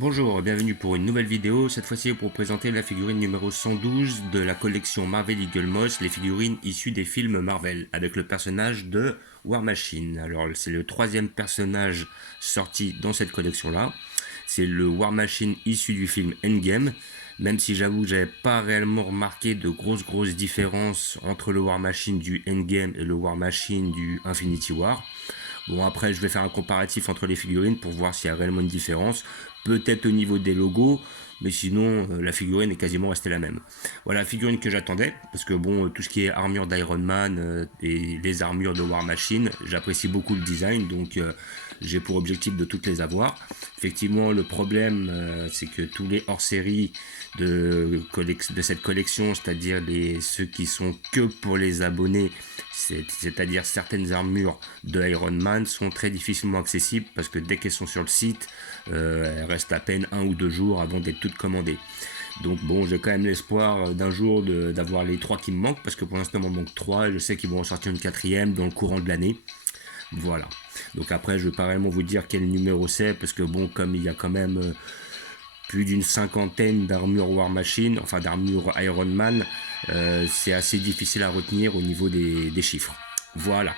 Bonjour, bienvenue pour une nouvelle vidéo, cette fois-ci pour vous présenter la figurine numéro 112 de la collection Marvel Eagle Moss, les figurines issues des films Marvel, avec le personnage de War Machine. Alors c'est le troisième personnage sorti dans cette collection-là, c'est le War Machine issu du film Endgame, même si j'avoue que j'avais pas réellement remarqué de grosses différences entre le War Machine du Endgame et le War Machine du Infinity War. Bon, après, je vais faire un comparatif entre les figurines pour voir s'il y a réellement une différence. Peut-être au niveau des logos, mais sinon, la figurine est quasiment restée la même. Voilà, la figurine que j'attendais, parce que bon, tout ce qui est armure d'Iron Man et les armures de War Machine, j'apprécie beaucoup le design, donc j'ai pour objectif de toutes les avoir. Effectivement, le problème, c'est que tous les hors-série de cette collection, c'est-à-dire ceux qui sont que pour les abonnés, c'est-à-dire certaines armures de Iron Man, sont très difficilement accessibles parce que dès qu'elles sont sur le site, elles restent à peine 1 ou 2 jours avant d'être toutes commandées. Donc bon, j'ai quand même l'espoir d'un jour d'avoir les 3 qui me manquent, parce que pour l'instant il m'en manque 3 et je sais qu'ils vont en sortir une quatrième dans le courant de l'année. Voilà. Donc après, je ne vais pas réellement vous dire quel numéro c'est, parce que bon, comme il y a quand même plus d'une cinquantaine d'armures War Machine, enfin d'armures Iron Man, c'est assez difficile à retenir au niveau des chiffres. Voilà.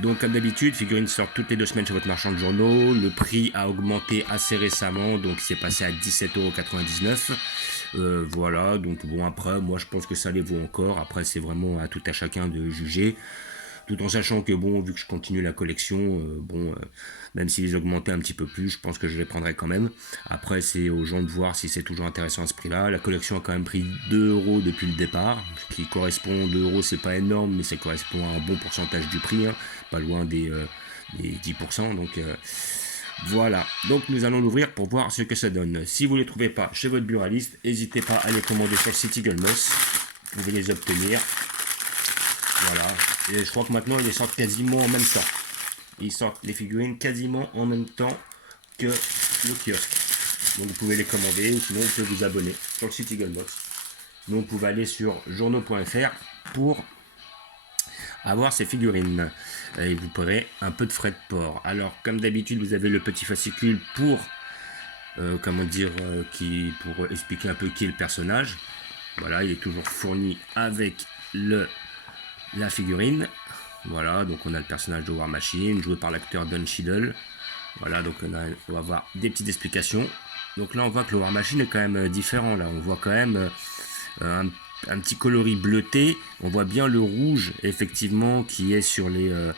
Donc comme d'habitude, figurines sortent toutes les 2 semaines chez votre marchand de journaux. Le prix a augmenté assez récemment, donc c'est passé à 17,99 €. Voilà, donc bon après, moi je pense que ça les vaut encore. Après c'est vraiment à tout à chacun de juger. Tout en sachant que bon, vu que je continue la collection, même s'ils augmentaient un petit peu plus, je pense que je les prendrai quand même. Après, c'est aux gens de voir si c'est toujours intéressant à ce prix-là. La collection a quand même pris 2 € depuis le départ, ce qui correspond, 2 €, c'est pas énorme, mais ça correspond à un bon pourcentage du prix, hein, pas loin des 10%. Donc voilà, donc nous allons l'ouvrir pour voir ce que ça donne. Si vous ne les trouvez pas chez votre buraliste, n'hésitez pas à les commander sur le site Eagle Moss. Vous pouvez les obtenir. Voilà. Et je crois que maintenant ils sortent quasiment en même temps. Ils sortent les figurines quasiment en même temps que le kiosque. Donc vous pouvez les commander ou sinon vous pouvez vous abonner sur le site Eaglebox. Donc vous pouvez aller sur journaux.fr pour avoir ces figurines. Et vous paierez un peu de frais de port. Alors comme d'habitude vous avez le petit fascicule pour pour expliquer un peu qui est le personnage. Voilà, il est toujours fourni avec la figurine. Voilà, donc on a le personnage de War Machine, joué par l'acteur Don Cheadle. Voilà, donc on va avoir des petites explications. Donc là, on voit que le War Machine est quand même différent. Là, on voit quand même un petit coloris bleuté. On voit bien le rouge, effectivement, qui est sur le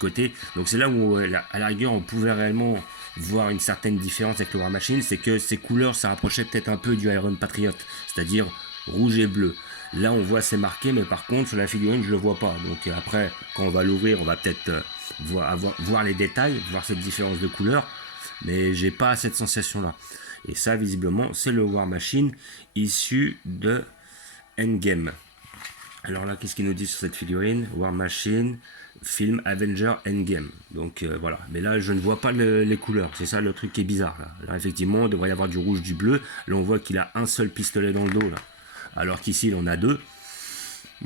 côté. Donc c'est là où, à la rigueur, on pouvait réellement voir une certaine différence avec le War Machine. C'est que ces couleurs, ça rapprochait peut-être un peu du Iron Patriot, c'est-à-dire rouge et bleu. Là, on voit c'est marqué, mais par contre, sur la figurine, je le vois pas. Donc après, quand on va l'ouvrir, on va peut-être voir les détails, voir cette différence de couleur, mais j'ai pas cette sensation-là. Et ça, visiblement, c'est le War Machine issu de Endgame. Alors là, qu'est-ce qu'il nous dit sur cette figurine? War Machine, film Avenger Endgame. Donc voilà. Mais là, je ne vois pas les couleurs. C'est ça le truc qui est bizarre. Là, effectivement, il devrait y avoir du rouge, du bleu. Là, on voit qu'il a un seul pistolet dans le dos. Là. Alors qu'ici, il en a 2.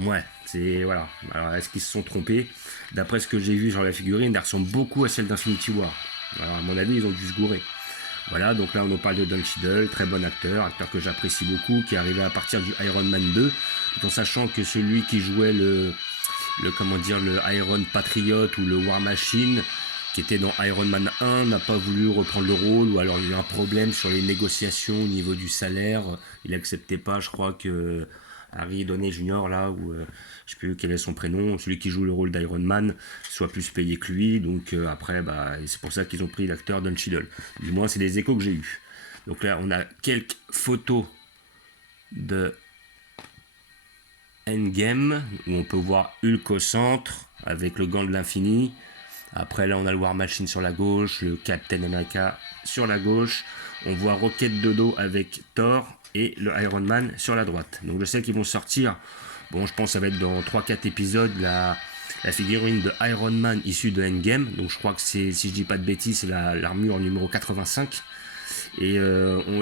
Ouais, c'est voilà. Alors est-ce qu'ils se sont trompés? D'après ce que j'ai vu sur la figurine, elle ressemble beaucoup à celle d'Infinity War. Alors à mon avis, ils ont dû se gourer. Voilà, donc là on nous parle de Don Cheadle, très bon acteur que j'apprécie beaucoup, qui est arrivé à partir du Iron Man 2, tout en sachant que celui qui jouait le Iron Patriot ou le War Machine, qui était dans Iron Man 1, n'a pas voulu reprendre le rôle, ou alors il y a eu un problème sur les négociations au niveau du salaire, il n'acceptait pas, je crois que Harry Downey Jr. là, ou je sais plus quel est son prénom, celui qui joue le rôle d'Iron Man, soit plus payé que lui, donc après, c'est pour ça qu'ils ont pris l'acteur Don Cheadle. Du moins, c'est les échos que j'ai eus. Donc là, on a quelques photos de Endgame, où on peut voir Hulk au centre, avec le gant de l'infini. Après, là, on a le War Machine sur la gauche, le Captain America sur la gauche. On voit Rocket Dodo avec Thor et le Iron Man sur la droite. Donc je sais qu'ils vont sortir, bon je pense que ça va être dans 3-4 épisodes, la figurine de Iron Man issue de Endgame. Donc je crois que c'est, si je dis pas de bêtises, c'est l'armure numéro 85. Et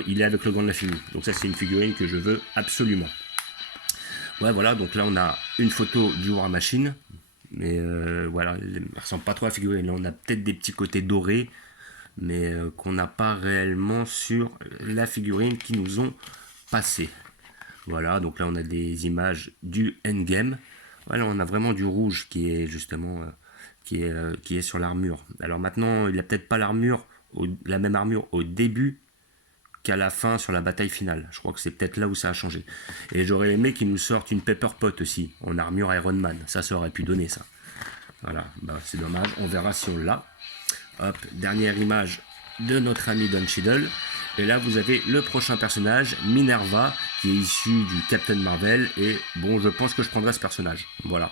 il est avec le gant de l'infini. Donc ça c'est une figurine que je veux absolument. Ouais voilà, donc là on a une photo du War Machine. Mais voilà, elle ne ressemble pas trop à la figurine. Là on a peut-être des petits côtés dorés. mais qu'on n'a pas réellement sur la figurine qui nous ont passé. Voilà, donc là on a des images du endgame. Voilà, on a vraiment du rouge qui est justement qui est sur l'armure. Alors maintenant, il n'a peut-être pas la même armure au début qu'à la fin sur la bataille finale. Je crois que c'est peut-être là où ça a changé. Et j'aurais aimé qu'ils nous sortent une Pepper Pot aussi, en armure Iron Man. Ça aurait pu donner ça. Voilà, bah, c'est dommage. On verra si on l'a. Hop, dernière image de notre ami Don Cheadle. Et là, vous avez le prochain personnage, Minerva, qui est issu du Captain Marvel. Et bon, je pense que je prendrai ce personnage. Voilà.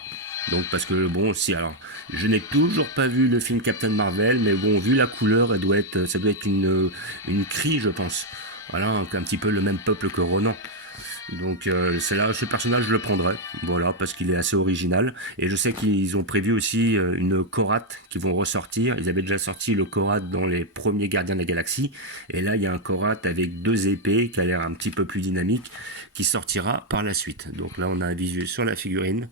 Donc, parce que bon, si, alors, je n'ai toujours pas vu le film Captain Marvel, mais bon, vu la couleur, ça doit être une Kree, je pense. Voilà, un petit peu le même peuple que Ronan. Donc ce personnage je le prendrai, voilà, parce qu'il est assez original. Et je sais qu'ils ont prévu aussi une Korath qui vont ressortir. Ils avaient déjà sorti le Korath dans les premiers Gardiens de la Galaxie. Et là il y a un Korath avec 2 épées qui a l'air un petit peu plus dynamique, qui sortira par la suite. Donc là on a un visuel sur la figurine.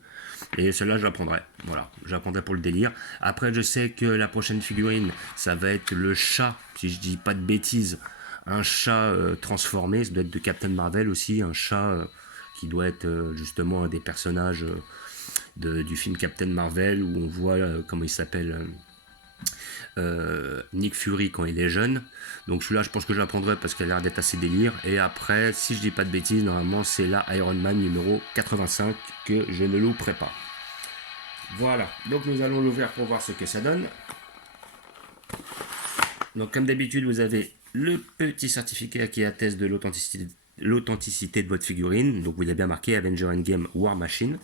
Et celle-là je la prendrai, voilà, je la prendrai pour le délire. Après je sais que la prochaine figurine, ça va être le chat, si je dis pas de bêtises, un chat transformé, ça doit être de Captain Marvel aussi, un chat qui doit être justement un des personnages du film Captain Marvel, où on voit comment il s'appelle, Nick Fury quand il est jeune. Donc celui-là je pense que je la prendrai parce qu'elle a l'air d'être assez délire. Et après, si je dis pas de bêtises, normalement c'est la Iron Man numéro 85 que je ne louperai pas. Voilà, donc nous allons l'ouvrir pour voir ce que ça donne. Donc comme d'habitude, vous avez le petit certificat qui atteste de l'authenticité de votre figurine. Donc vous avez bien marqué Avenger Endgame War Machine.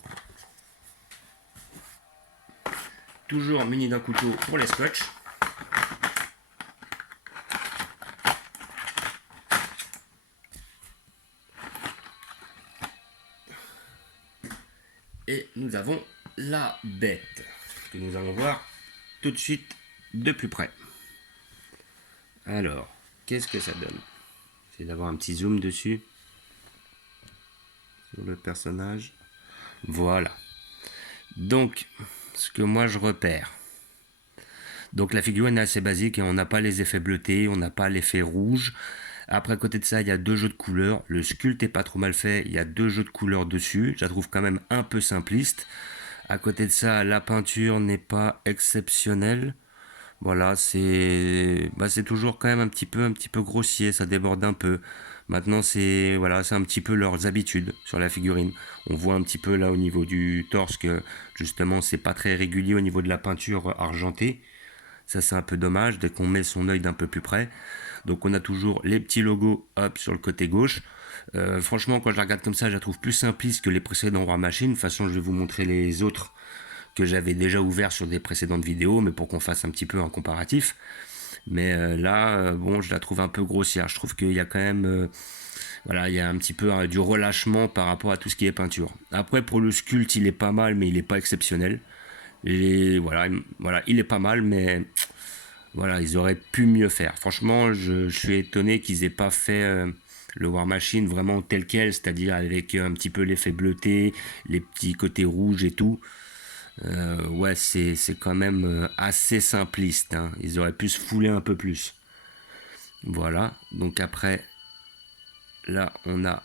Toujours muni d'un couteau pour les scotch. Et nous avons la bête que nous allons voir tout de suite de plus près. Alors, qu'est-ce que ça donne? J'essaie d'avoir un petit zoom dessus sur le personnage. Voilà. Donc, ce que moi je repère. Donc la figurine est assez basique et on n'a pas les effets bleutés, on n'a pas l'effet rouge. Après, à côté de ça, il y a 2 jeux de couleurs. Le sculpte est pas trop mal fait, il y a 2 jeux de couleurs dessus. Je la trouve quand même un peu simpliste. À côté de ça, la peinture n'est pas exceptionnelle. Voilà, c'est toujours quand même un petit peu grossier, ça déborde un peu. Maintenant, c'est un petit peu leurs habitudes sur la figurine. On voit un petit peu là au niveau du torse que justement c'est pas très régulier au niveau de la peinture argentée. Ça c'est un peu dommage dès qu'on met son œil d'un peu plus près. Donc on a toujours les petits logos hop sur le côté gauche. Franchement, quand je la regarde comme ça, je la trouve plus simpliste que les précédents War Machine. De toute façon, je vais vous montrer les autres que j'avais déjà ouverts sur des précédentes vidéos, mais pour qu'on fasse un petit peu un comparatif. Mais là, bon, je la trouve un peu grossière. Je trouve qu'il y a quand même, il y a un petit peu du relâchement par rapport à tout ce qui est peinture. Après, pour le sculpte, il est pas mal, mais il n'est pas exceptionnel. Et voilà, il est pas mal, mais voilà, ils auraient pu mieux faire. Franchement, je suis étonné qu'ils aient pas fait le War Machine vraiment tel quel, c'est-à-dire avec un petit peu l'effet bleuté, les petits côtés rouges et tout. Ouais, c'est quand même assez simpliste, hein. Ils auraient pu se fouler un peu plus. Voilà, donc après, là, on a...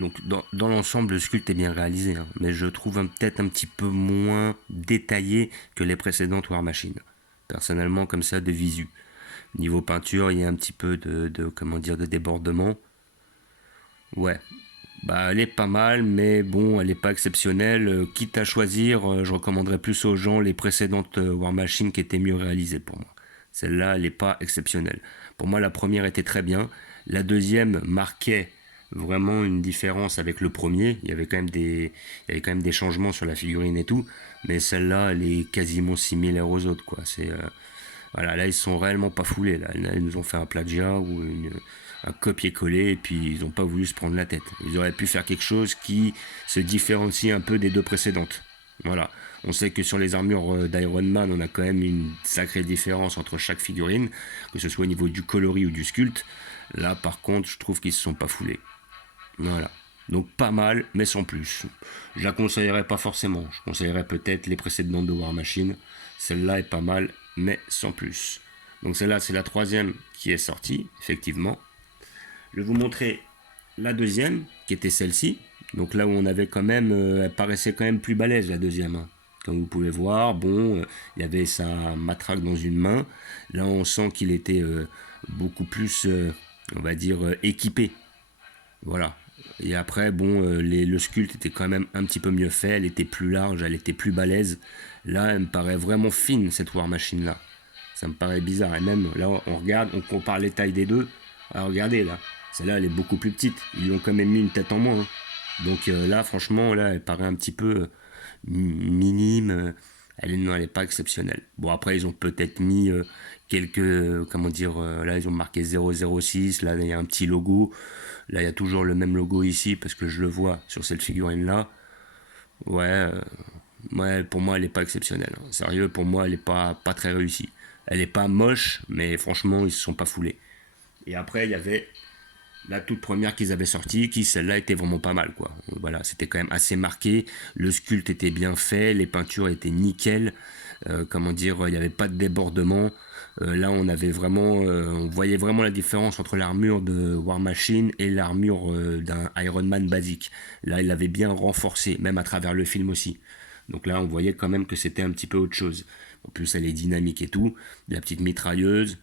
Donc dans l'ensemble, le sculpte est bien réalisé, hein, mais je trouve peut-être un petit peu moins détaillé que les précédentes War Machine. Personnellement, comme ça, de visu. Niveau peinture, il y a un petit peu de débordement. Ouais, bah, elle est pas mal, mais bon, elle n'est pas exceptionnelle. Quitte à choisir, je recommanderais plus aux gens les précédentes War Machine qui étaient mieux réalisées pour moi. Celle-là, elle n'est pas exceptionnelle. Pour moi, la première était très bien. La deuxième marquait vraiment une différence avec le premier. Il y avait quand même des changements sur la figurine et tout. Mais celle-là, elle est quasiment similaire aux autres, quoi. Voilà, là, ils sont réellement pas foulés. Là, ils nous ont fait un plagiat ou un copier-coller et puis ils n'ont pas voulu se prendre la tête. Ils auraient pu faire quelque chose qui se différencie un peu des 2 précédentes. Voilà. On sait que sur les armures d'Iron Man, on a quand même une sacrée différence entre chaque figurine, que ce soit au niveau du coloris ou du sculpte. Là, par contre, je trouve qu'ils se sont pas foulés. Voilà. Donc pas mal, mais sans plus. Je la conseillerais pas forcément. Je conseillerais peut-être les précédentes de War Machine. Celle-là est pas mal, mais sans plus. Donc celle-là, c'est la troisième qui est sortie, effectivement. Je vais vous montrer la deuxième, qui était celle-ci. Donc là où on avait quand même, elle paraissait quand même plus balèze la deuxième, hein. Comme vous pouvez voir, bon, il y avait sa matraque dans une main. Là, on sent qu'il était beaucoup plus, on va dire, équipé. Voilà. Et après, bon, le sculpte était quand même un petit peu mieux fait. Elle était plus large, elle était plus balèze. Là, elle me paraît vraiment fine, cette War Machine là. Ça me paraît bizarre. Et même là, on regarde, on compare les tailles des deux. Alors regardez là, celle-là, elle est beaucoup plus petite. Ils lui ont quand même mis une tête en moins, hein. Donc là, franchement, là, elle paraît un petit peu minime. Non, elle n'est pas exceptionnelle. Bon, après, ils ont peut-être mis quelques, comment dire, là, ils ont marqué 006. Là, il y a un petit logo. Là, il y a toujours le même logo ici parce que je le vois sur cette figurine-là. Ouais, ouais, pour moi, elle n'est pas exceptionnelle, hein. Sérieux, pour moi, elle n'est pas très réussie. Elle n'est pas moche, mais franchement, ils se sont pas foulés. Et après, il y avait la toute première qu'ils avaient sortie, qui celle-là était vraiment pas mal, quoi. Voilà, c'était quand même assez marqué. Le sculpte était bien fait, les peintures étaient nickel. Comment dire, il n'y avait pas de débordement. Là, on avait vraiment, on voyait vraiment la différence entre l'armure de War Machine et l'armure d'un Iron Man basique. Là, il l'avait bien renforcé, même à travers le film aussi. Donc là, on voyait quand même que c'était un petit peu autre chose. En plus, elle est dynamique et tout. La petite mitrailleuse.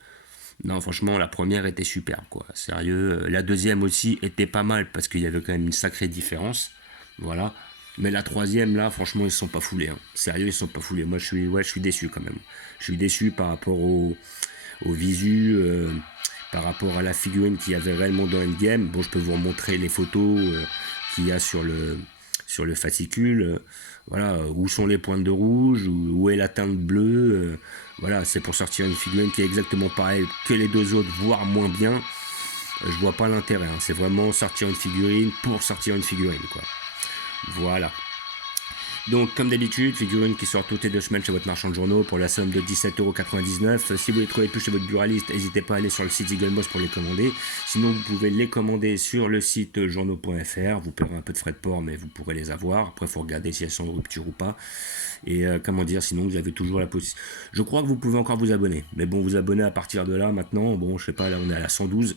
Non, franchement, la première était superbe, quoi. Sérieux. La deuxième aussi était pas mal parce qu'il y avait quand même une sacrée différence. Voilà. Mais la troisième, là, franchement, ils se sont pas foulés, hein. Sérieux, ils se sont pas foulés. Moi, je suis déçu quand même. Je suis déçu par rapport au visu, par rapport à la figurine qu'il y avait réellement dans Endgame. Bon, je peux vous remontrer les photos qu'il y a sur le fascicule. Voilà, où sont les pointes de rouge, où est la teinte bleue. Voilà, c'est pour sortir une figurine qui est exactement pareille que les deux autres, voire moins bien. Je vois pas l'intérêt, hein. C'est vraiment sortir une figurine pour sortir une figurine, quoi. Voilà. Donc, comme d'habitude, figurines qui sortent toutes les 2 semaines chez votre marchand de journaux pour la somme de 17,99 €. Si vous les trouvez plus chez votre buraliste, n'hésitez pas à aller sur le site Eagle Moss pour les commander. Sinon, vous pouvez les commander sur le site journaux.fr. Vous paierez un peu de frais de port, mais vous pourrez les avoir. Après, il faut regarder si elles sont de rupture ou pas. Et comment dire, sinon, vous avez toujours la possibilité. Je crois que vous pouvez encore vous abonner. Mais bon, vous abonner à partir de là, maintenant, bon, je sais pas, là, on est à la 112.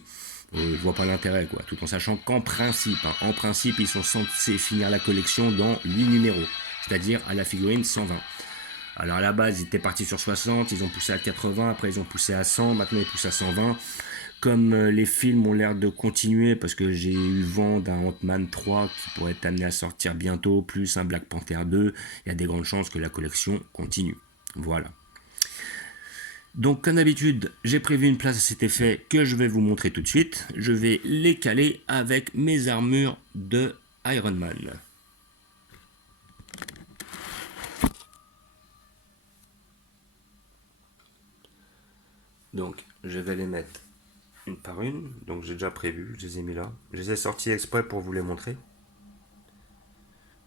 Je vois pas l'intérêt, quoi. Tout en sachant qu'en principe, hein, en principe, ils sont censés finir la collection dans 8 numéros. C'est-à-dire à la figurine 120. Alors à la base, ils étaient partis sur 60, ils ont poussé à 80, après ils ont poussé à 100, maintenant ils poussent à 120. Comme les films ont l'air de continuer, parce que j'ai eu vent d'un Ant-Man 3 qui pourrait être amené à sortir bientôt, plus un Black Panther 2, il y a des grandes chances que la collection continue. Voilà. Donc comme d'habitude, j'ai prévu une place à cet effet que je vais vous montrer tout de suite. Je vais les caler avec mes armures de Iron Man. Donc, je vais les mettre une par une. Donc, j'ai déjà prévu, je les ai mis là. Je les ai sortis exprès pour vous les montrer.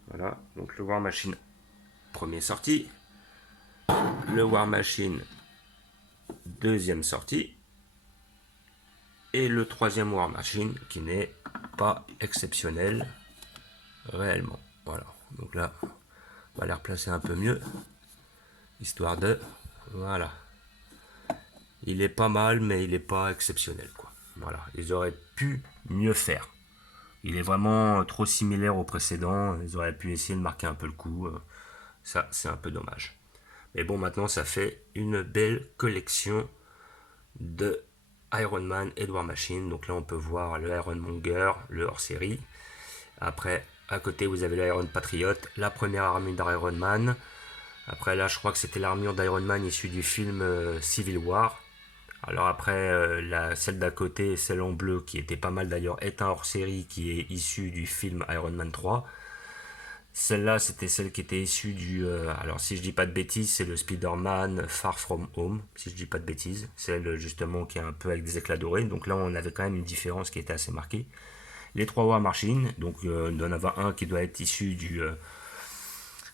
Voilà, donc le War Machine, premier sorti. Le War Machine, deuxième sortie. Et le troisième War Machine, qui n'est pas exceptionnel réellement. Voilà, donc là, on va les replacer un peu mieux. Histoire de... Voilà. Il est pas mal, mais il n'est pas exceptionnel, quoi. Voilà, ils auraient pu mieux faire. Il est vraiment trop similaire au précédent. Ils auraient pu essayer de marquer un peu le coup. Ça, c'est un peu dommage. Mais bon, maintenant, ça fait une belle collection de Iron Man et de War Machine. Donc là, on peut voir le Iron Monger, le hors-série. Après, à côté, vous avez l'Iron Patriot, la première armure d'Iron Man. Après, là, je crois que c'était l'armure d'Iron Man issue du film Civil War. Alors après, celle d'à côté, celle en bleu, qui était pas mal d'ailleurs, est un hors-série qui est issue du film Iron Man 3. Celle-là, c'était celle qui était issue du... alors si je dis pas de bêtises, c'est le Spider-Man Far From Home, si je dis pas de bêtises. Celle justement qui est un peu avec des éclats dorés. Donc là, on avait quand même une différence qui était assez marquée. Les trois War Machine, donc il doit en avoir un qui doit être issu du...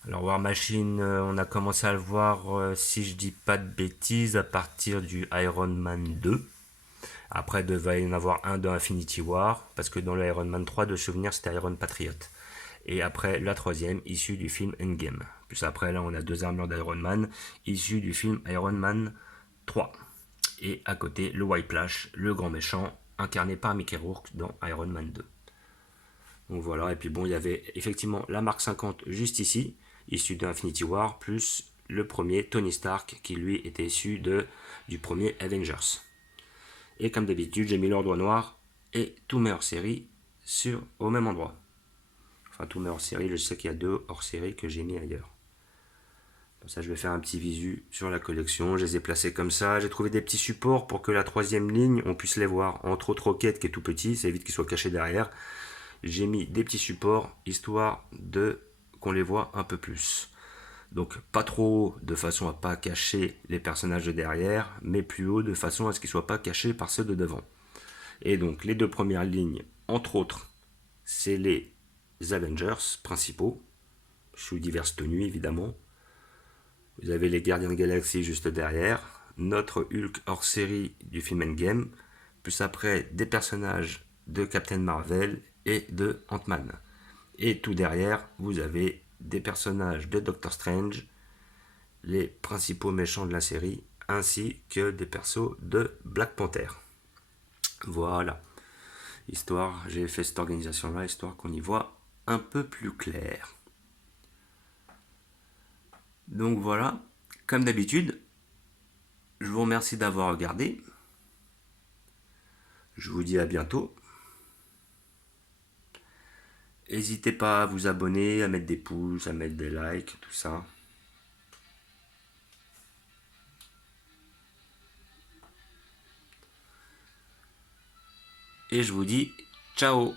alors War Machine, on a commencé à le voir, si je dis pas de bêtises, à partir du Iron Man 2. Après, il devait y en avoir un dans Infinity War, parce que dans le Iron Man 3, de souvenir, c'était Iron Patriot. Et après, la troisième, issue du film Endgame. Puis après, là, on a deux armures d'Iron Man, issues du film Iron Man 3. Et à côté, le Whiplash, le grand méchant, incarné par Mickey Rourke dans Iron Man 2. Donc voilà, et puis bon, il y avait effectivement la marque 50 juste ici, issue d'Infinity War, plus le premier Tony Stark, qui lui était issu du premier Avengers. Et comme d'habitude, j'ai mis l'ordre noir et tous mes hors-série au même endroit. Enfin, tous mes hors-série, je sais qu'il y a 2 hors-série que j'ai mis ailleurs. Comme ça, je vais faire un petit visu sur la collection. Je les ai placés comme ça. J'ai trouvé des petits supports pour que la 3e ligne, on puisse les voir. Entre autres, Rocket qui est tout petit, ça évite qu'il soit caché derrière. J'ai mis des petits supports histoire de qu'on les voit un peu plus. Donc pas trop haut de façon à pas cacher les personnages de derrière, mais plus haut de façon à ce qu'ils ne soient pas cachés par ceux de devant. Et donc les 2 premières lignes, entre autres, c'est les Avengers principaux, sous diverses tenues évidemment. Vous avez les Gardiens de Galaxie juste derrière, notre Hulk hors série du film Endgame, plus après des personnages de Captain Marvel et de Ant-Man. Et tout derrière, vous avez des personnages de Doctor Strange, les principaux méchants de la série, ainsi que des persos de Black Panther. Voilà. J'ai fait cette organisation-là, histoire qu'on y voit un peu plus clair. Donc voilà, comme d'habitude, je vous remercie d'avoir regardé. Je vous dis à bientôt. N'hésitez pas à vous abonner, à mettre des pouces, à mettre des likes, tout ça. Et je vous dis ciao.